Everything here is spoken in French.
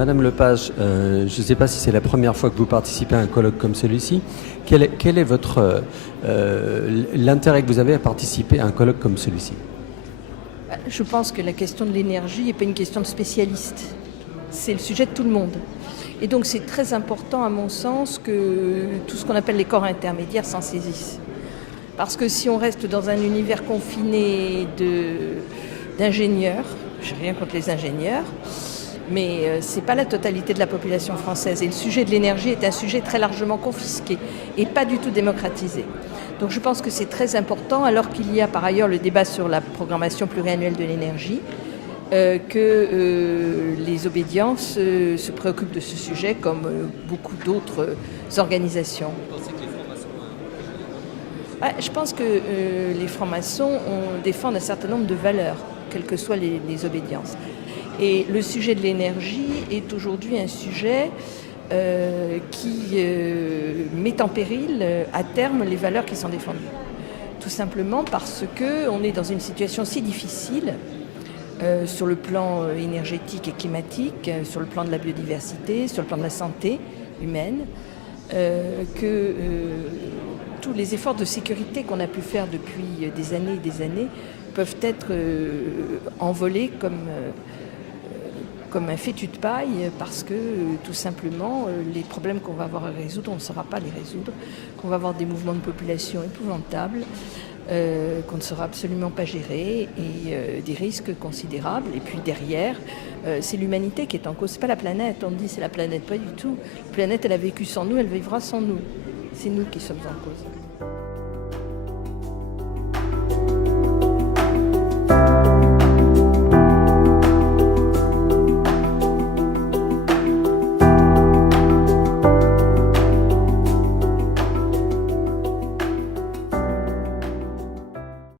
Madame Lepage, je ne sais pas si c'est la première fois que vous participez à un colloque comme celui-ci. Quel est l'intérêt que vous avez à participer à un colloque comme celui-ci? Je pense que la question de l'énergie n'est pas une question de spécialistes. C'est le sujet de tout le monde. Et donc c'est très important, à mon sens, que tout ce qu'on appelle les corps intermédiaires s'en saisissent. Parce que si on reste dans un univers confiné d'ingénieurs, je n'ai rien contre les ingénieurs, mais ce n'est pas la totalité de la population française. Et le sujet de l'énergie est un sujet très largement confisqué et pas du tout démocratisé. Donc je pense que c'est très important, alors qu'il y a par ailleurs le débat sur la programmation pluriannuelle de l'énergie, que les obédiences se préoccupent de ce sujet comme beaucoup d'autres organisations. Je pense que les francs-maçons défendent un certain nombre de valeurs, quelles que soient les obédiences. Et le sujet de l'énergie est aujourd'hui un sujet qui met en péril à terme les valeurs qui sont défendues. Tout simplement parce qu'on est dans une situation si difficile sur le plan énergétique et climatique, sur le plan de la biodiversité, sur le plan de la santé humaine, que tous les efforts de sécurité qu'on a pu faire depuis des années et des années peuvent être envolés comme un fétu de paille, parce que tout simplement les problèmes qu'on va avoir à résoudre, on ne saura pas les résoudre, qu'on va avoir des mouvements de population épouvantables, qu'on ne saura absolument pas gérer, et des risques considérables. Et puis derrière, c'est l'humanité qui est en cause, c'est pas la planète. On dit c'est la planète, pas du tout. La planète, elle a vécu sans nous, elle vivra sans nous. C'est nous qui sommes en cause.